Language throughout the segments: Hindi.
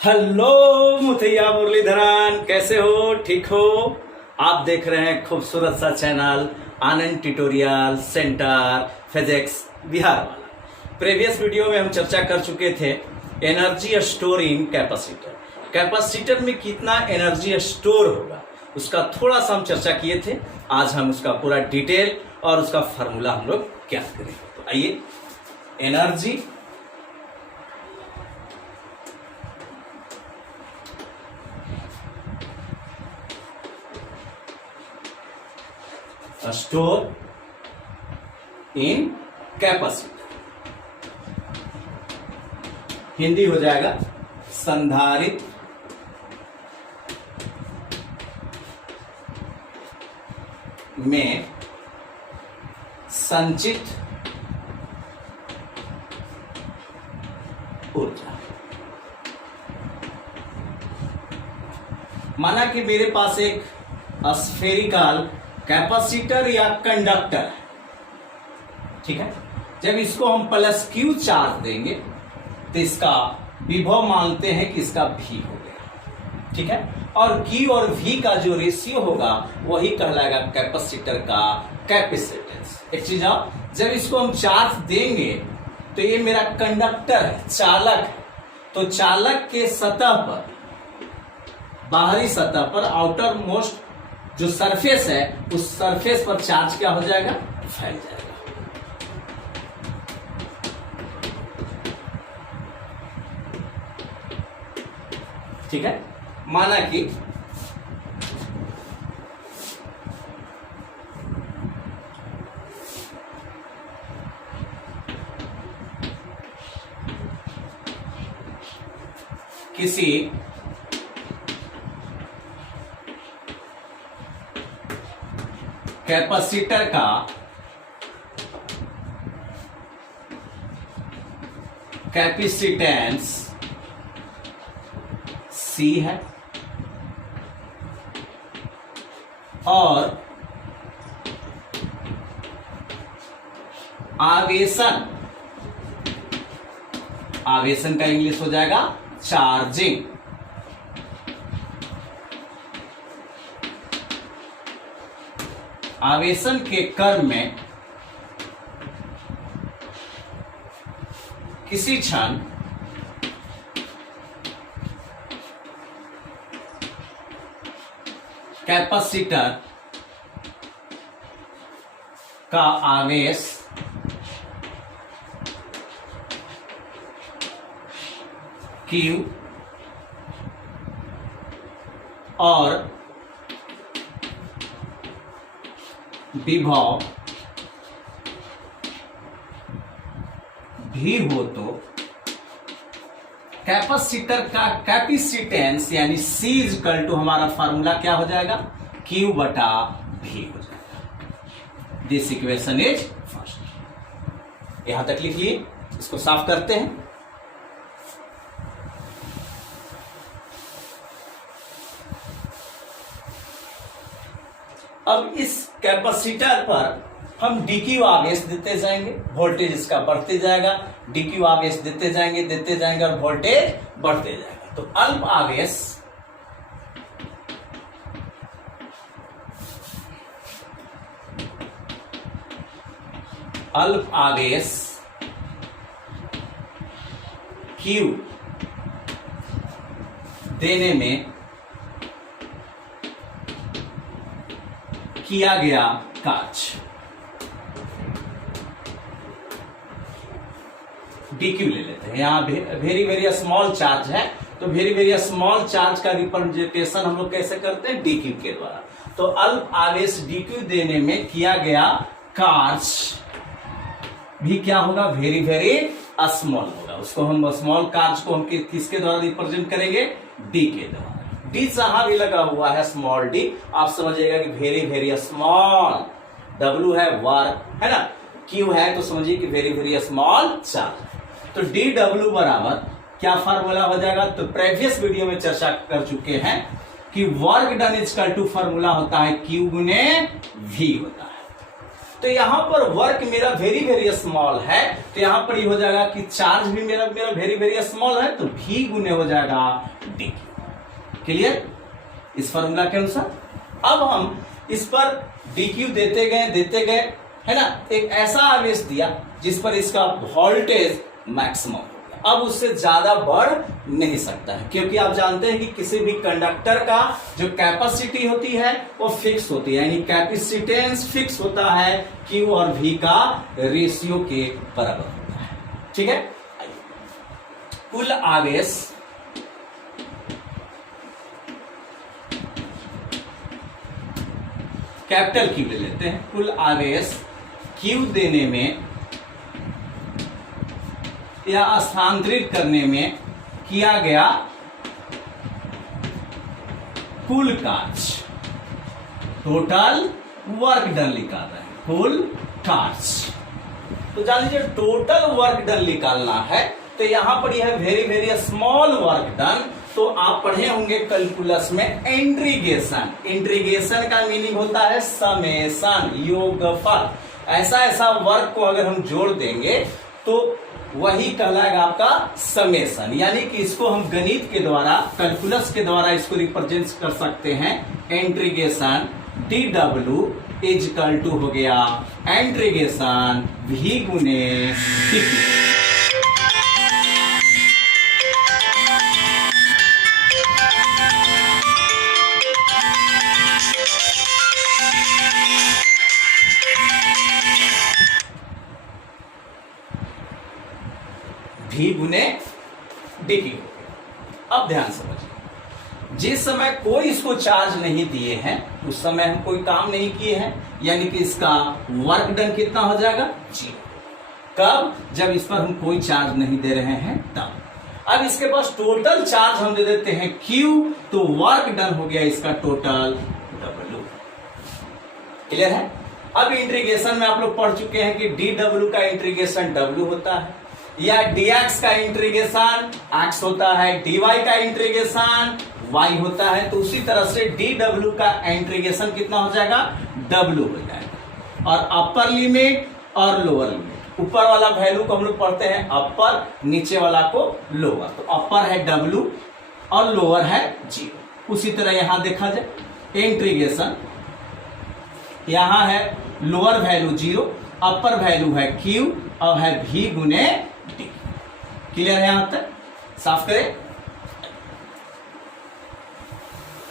हेलो मुथैया मुरलीधरन, कैसे हो? ठीक हो? आप देख रहे हैं खूबसूरत सा चैनल आनंद ट्यूटोरियल सेंटर फिजिक्स बिहार वाला। प्रीवियस वीडियो में हम चर्चा कर चुके थे energy store in capacitor. Capacitor में कितना एनर्जी स्टोर होगा उसका थोड़ा सा हम चर्चा किए थे। आज हम उसका पूरा डिटेल और उसका फार्मूला हम लोग क्या करेंगे। तो आइए, energy store in capacitor, Hindi हो जाएगा संधारित्र में संचित ऊर्जा। माना कि मेरे पास एक स्फेरिकल कैपेसिटर या कंडक्टर है, ठीक है। जब इसको हम प्लस क्यू चार्ज देंगे तो इसका विभव मानते हैं कि इसका भी हो गया, ठीक है। और क्यू और वी का जो रेशियो होगा वही कहलाएगा कैपेसिटर का कैपेसिटेंस। एक चीज आप, जब इसको हम चार्ज देंगे तो ये मेरा कंडक्टर है, चालक है, तो चालक के सतह पर, बाहरी सतह पर, आउटर मोस्ट जो सरफेस है उस सरफेस पर चार्ज क्या हो जाएगा? फैल जाएगा। ठीक है। माना कि किसी कैपेसिटर का कैपेसिटेंस C है और आवेशन, आवेशन का इंग्लिश हो जाएगा चार्जिंग, आवेशन के क्रम में किसी क्षण कैपेसिटर का आवेश Q और विभव भी हो तो कैपेसिटर का कैपेसिटेंस यानी C इक्वल टू हमारा फार्मूला क्या हो जाएगा? Q बटा V हो जाएगा। This equation is first. यहां तक लिख लिए, इसको साफ करते हैं। अब इस कैपेसिटर पर हम डीक्यू आवेश देते जाएंगे, वोल्टेज इसका बढ़ते जाएगा, डीक्यू आवेश देते जाएंगे और वोल्टेज बढ़ते जाएगा। तो अल्प आवेश क्यू देने में किया गया कार्य डीक्यू ले लेते हैं। यहां वेरी वेरी स्मॉल चार्ज है, तो वेरी वेरी स्मॉल चार्ज का रिप्रेजेंटेशन हम लोग कैसे करते हैं? डीक्यू के द्वारा। तो अल्प आवेश डीक्यू देने में किया गया कार्य भी क्या होगा? वेरी वेरी स्मॉल होगा। उसको हम स्मॉल कार्य को हम किसके द्वारा रिप्रेजेंट करेंगे? डी के द्वारा। डी जहां भी लगा हुआ है स्मॉल डी, आप समझिएगा कि वेरी वेरी स्मॉल। डब्ल्यू है वर्क, है ना, क्यू है तो समझिए कि वेरी वेरी स्मॉल चार्ज। तो डी डब्ल्यू बराबर क्या फार्मूला हो जाएगा? तो प्रीवियस वीडियो में चर्चा कर चुके हैं कि work done equal to formula होता है क्यू गुने वी होता है। तो यहां पर वर्क मेरा वेरी वेरी स्मॉल है, तो यहां पर ये हो जाएगा कि चार्ज भी मेरा वेरी वेरी स्मॉल है, तो V गुने हो जाएगा डी। क्लियर इस फॉर्मूला के अनुसार। अब हम इस पर dq देते गए है ना, एक ऐसा आवेश दिया जिस पर इसका वोल्टेज मैक्सिमम हो गया। अब उससे ज्यादा बढ़ नहीं सकता है, क्योंकि आप जानते हैं कि किसी भी कंडक्टर का जो कैपेसिटी होती है वो फिक्स होती है, यानी कैपेसिटेंस फिक्स होता है, Q और V का रेशियो के बराबर होता है। ठीक है, कुल आवेश कैपिटल Q ले लेते हैं। कुल आवेश Q देने में या स्थानांतरित करने में किया गया कुल कार्य, टोटल वर्क डन निकाल रहे हैं, कुल कार्य। तो जान लीजिए टोटल वर्क डन निकालना है, तो यहां पर यह very very small work done. तो आप पढ़े होंगे कैलकुलस में इंटीग्रेशन। इंटीग्रेशन का मीनिंग होता है समेशन, योगफल। ऐसा वर्क को अगर हम जोड़ देंगे तो वही कहलाएगा आपका समेशन, यानी कि इसको हम गणित के द्वारा, कैलकुलस के द्वारा इसको रिप्रेजेंट कर सकते हैं। इंटीग्रेशन dw इजकल टू हो गया इंटीग्रेशन v गुने dt। V गुने dt। अब ध्यान समझिए, जिस समय कोई इसको चार्ज नहीं दिए हैं उस समय हम कोई काम नहीं किए हैं, यानी कि इसका वर्क डन कितना हो जाएगा 0। कब? जब इस पर हम कोई चार्ज नहीं दे रहे हैं तब। अब इसके पास टोटल चार्ज हम दे देते हैं Q, तो वर्क डन हो गया इसका टोटल W। क्लियर है? अब इंटीग्रेशन में आप लोग पढ़ चुके हैं कि dw का इंटीग्रेशन W होता है, या dx का इंटीग्रेशन x होता है, dy का इंटीग्रेशन y होता है। तो उसी तरह से dw का इंटीग्रेशन कितना हो जाएगा w हो जाएगा। और अपर लिमिट और लोअर लिमिट, ऊपर वाला वैल्यू को हम लोग पढ़ते हैं अपर, नीचे वाला को लोअर। तो अपर है w और लोअर है 0। उसी तरह यहां देखा जाए इंटीग्रेशन, यहां है लोअर वैल्यू 0, अपर वैल्यू है Q और है V गुने D। क्लियर है यहां तक? साफ करें।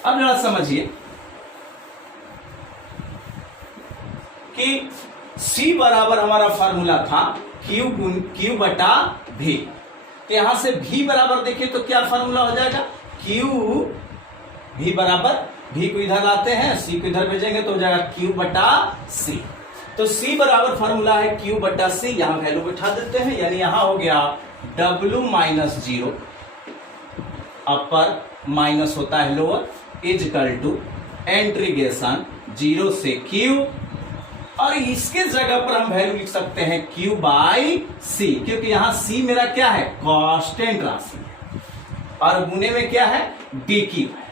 अब जरा समझिए कि C बराबर हमारा फॉर्मूला था Q बटा V। तो यहां से V बराबर देखिए तो क्या फॉर्मूला हो जाएगा, V बराबर, V को इधर लाते हैं, C को इधर भेजेंगे तो हो जाएगा Q बटा C। तो C बराबर फॉर्मूला है Q बटा C, यहां वैल्यू बिठा देते हैं, यानी यहां हो गया W माइनस 0, अपर माइनस होता है लोअर, इजकल टू इंटीग्रेशन 0 से Q, और इसके जगह पर हम वैल्यू लिख सकते हैं Q बाई C, क्योंकि यहां C मेरा क्या है, कांस्टेंट राशि है, और गुने में क्या है, dq है।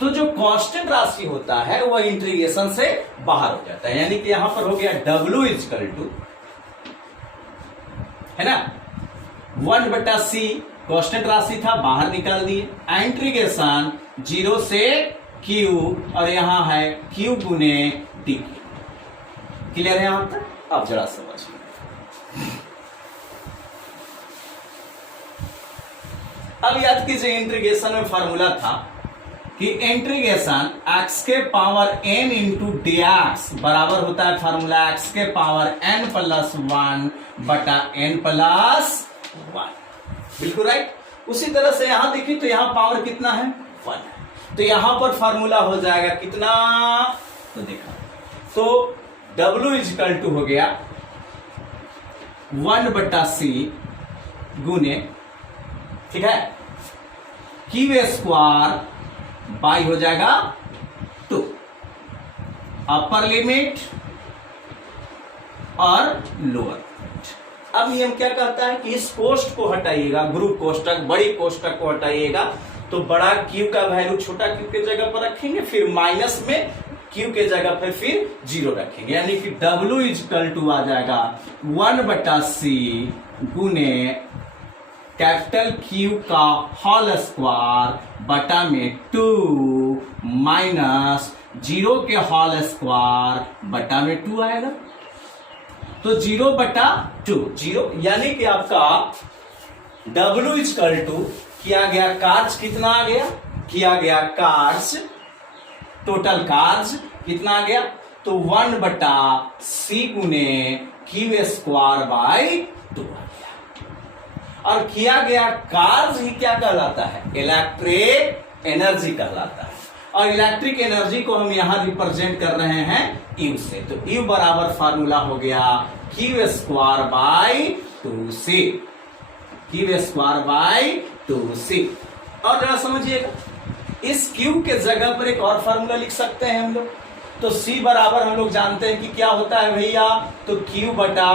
तो जो कांस्टेंट राशि होता है वह इंटीग्रेशन से बाहर हो जाता है, यानी कि यहां पर हो गया W इजकल टू, है ना, 1 बटा C कांस्टेंट राशि था, बाहर निकाल दिए, इंटीग्रेशन 0 से Q, और यहां है Q गुने डी। क्लियर है यहां तक? अब जरा समझिए, अब याद कीजिए इंटीग्रेशन में फॉर्मूला था कि इंटीग्रेशन x के पावर n इंटू dx बराबर होता है फॉर्मूला x के पावर n प्लस 1 बटा n प्लस 1। बिल्कुल राइट। उसी तरह से यहां देखिए तो यहां पावर कितना है, 1 है, तो यहां पर फॉर्मूला हो जाएगा कितना, तो देखा तो W इजकल टू हो गया 1 बटा C गुने, ठीक है, Q स्क्वायर बाई हो जाएगा 2, अपर लिमिट और लोअर लिमिट। अब नियम क्या कहता है कि इस कोष्ठ को हटाइएगा, ग्रुप कोष्ठक, बड़ी कोष्ठक को हटाइएगा, तो बड़ा Q का वैल्यू छोटा Q के जगह पर रखेंगे, फिर माइनस में Q के जगह पर फिर 0 रखेंगे, यानी कि W इजकल टू आ जाएगा 1/C गुने कैपिटल Q का होल स्क्वायर बटा में 2 माइनस 0 के होल स्क्वायर बटा में 2 आएगा। तो 0/2 0, यानी कि आपका W इजकल टू किया गया कार्ज कितना आ गया, किया गया कार्ज टोटल कार्ज कितना आ गया, तो 1/C गुने Q स्क्वायर बाई 2 आ गया। और किया गया कार्ज ही क्या कहलाता है, इलेक्ट्रिक एनर्जी कहलाता है। और इलेक्ट्रिक एनर्जी को हम यहां रिप्रेजेंट कर रहे हैं U से, तो U बराबर फार्मूला हो गया Q square by 2C, Q square by 2C। और जरा समझिएगा, इस Q के जगह पर एक और फार्मूला लिख सकते हैं हम लोग। तो C बराबर हम लोग जानते हैं कि क्या होता है भैया, तो Q बटा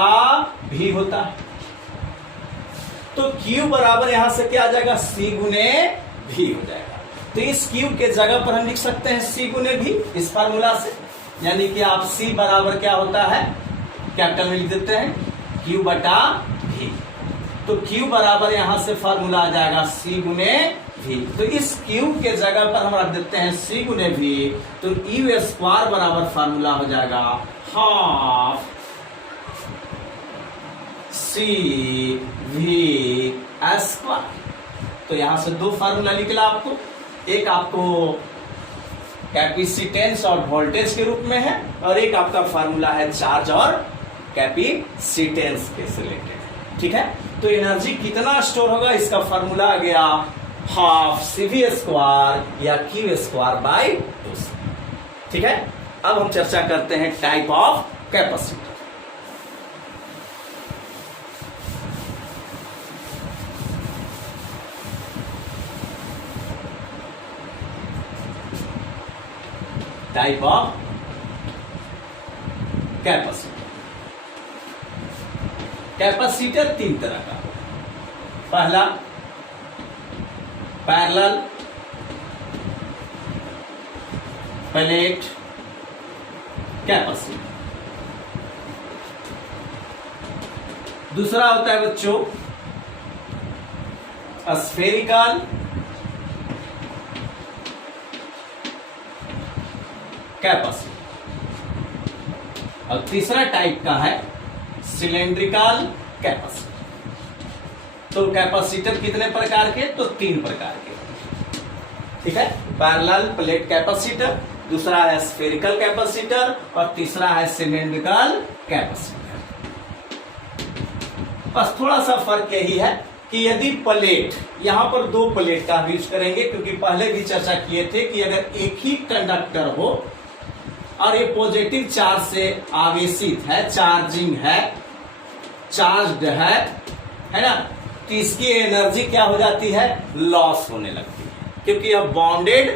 V होता है। तो Q बराबर यहां से क्या आ जाएगा, C गुने V हो जाएगा। तो इस Q के जगह पर हम लिख सकते हैं C गुने V इस फार्मूला से, यानी कि आप C बराबर क्या होता है, कैपिटल में लिख देते हैं Q बटा V। तो Q बराबर यहां से फार्मूला आ जाएगा C गुने V। तो इस Q के जगह पर हम रख देते हैं C गुने V, तो U स्क्वायर बराबर फार्मूला हो जाएगा हाफ C V स्क्वायर। तो यहां से दो फार्मूला निकला आपको, एक आपको कैपेसिटेंस और वोल्टेज के रूप में है, और एक आपका फार्मूला है चार्ज और कैपेसिटेंस के रिलेटेड। ठीक है, तो एनर्जी कितना स्टोर होगा इसका फार्मूला आ गया हाफ CV स्क्वायर या Q स्क्वायर बाई 2C। ठीक है, अब हम चर्चा करते हैं type of capacitor. Type of capacitor. Capacitor तीन तरह का, पहला पैरेलल प्लेट कैपेसिटर, दूसरा होता है बच्चों स्फेरिकल कैपेसिटर, और तीसरा टाइप का है सिलेंड्रिकल कैपेसिटर। तो कैपेसिटर कितने प्रकार के, तो तीन प्रकार के। ठीक है, पैरेलल प्लेट कैपेसिटर, दूसरा है स्फेरिकल कैपेसिटर, और तीसरा है सिलेंड्रिकल कैपेसिटर। बस थोड़ा सा फर्क यही है कि यदि प्लेट, यहां पर दो प्लेट का यूज करेंगे, क्योंकि पहले भी चर्चा किए थे कि अगर एक ही कंडक्टर हो और ये पॉजिटिव चार्ज से आवेशित है, चार्जिंग है, चार्ज्ड है ना, तो इसकी एनर्जी क्या हो जाती है, लॉस होने लगती है, क्योंकि यह बॉन्डेड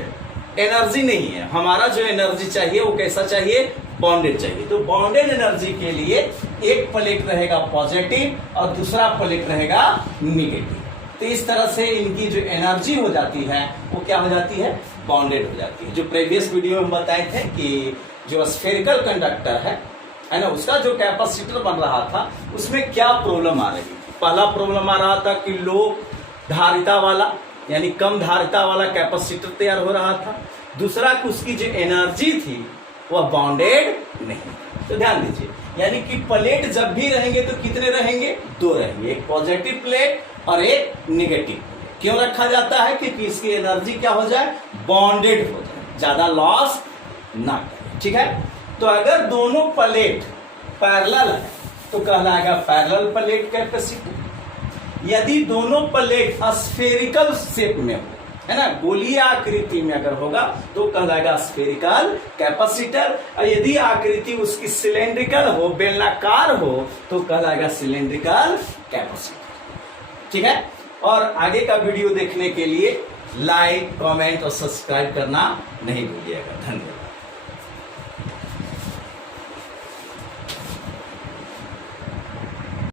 एनर्जी नहीं है। हमारा जो एनर्जी चाहिए वो कैसा चाहिए, बॉन्डेड चाहिए। तो बॉन्डेड एनर्जी के लिए एक प्लेट रहेगा पॉजिटिव और दूसरा प्लेट रहेगा निगेटिव। तो इस तरह से इनकी जो एनर्जी हो जाती है वो क्या हो जाती है, बॉन्डेड हो जाती है। जो प्रीवियस वीडियो में बताए थे कि जो स्फेरिकल कंडक्टर है ना, उसका जो कैपेसिटर बन रहा था उसमें क्या प्रॉब्लम आ रही थी। पहला प्रॉब्लम आ रहा था कि लो धारिता वाला, यानी कम धारिता वाला कैपेसिटर तैयार हो रहा था। दूसरा कि उसकी जो एनर्जी थी वह बॉन्डेड नहीं। तो ध्यान दीजिए, यानी कि प्लेट जब भी रहेंगे तो कितने रहेंगे, दो रहेंगे, एक पॉजिटिव प्लेट और एक निगेटिव प्लेट। क्यों रखा जाता है, क्योंकि इसकी एनर्जी क्या हो जाए, बॉन्डेड हो जाए, ज्यादा लॉस ना करे। ठीक है, तो अगर दोनों प्लेट पैरेलल है तो कहलाएगा पैरेलल प्लेट कैपेसिटर। यदि दोनों प्लेट स्फेरिकल शेप में हो, है ना, गोलीय आकृति में अगर होगा तो कहलाएगा स्फेरिकल कैपेसिटर। और यदि आकृति उसकी सिलेंड्रिकल हो, बेलनाकार हो, तो कहलाएगा सिलेंड्रिकल कैपेसिटर। ठीक है, और आगे का वीडियो देखने के लिए लाइक, कमेंट और सब्सक्राइब करना नहीं भूलिएगा। धन्यवाद।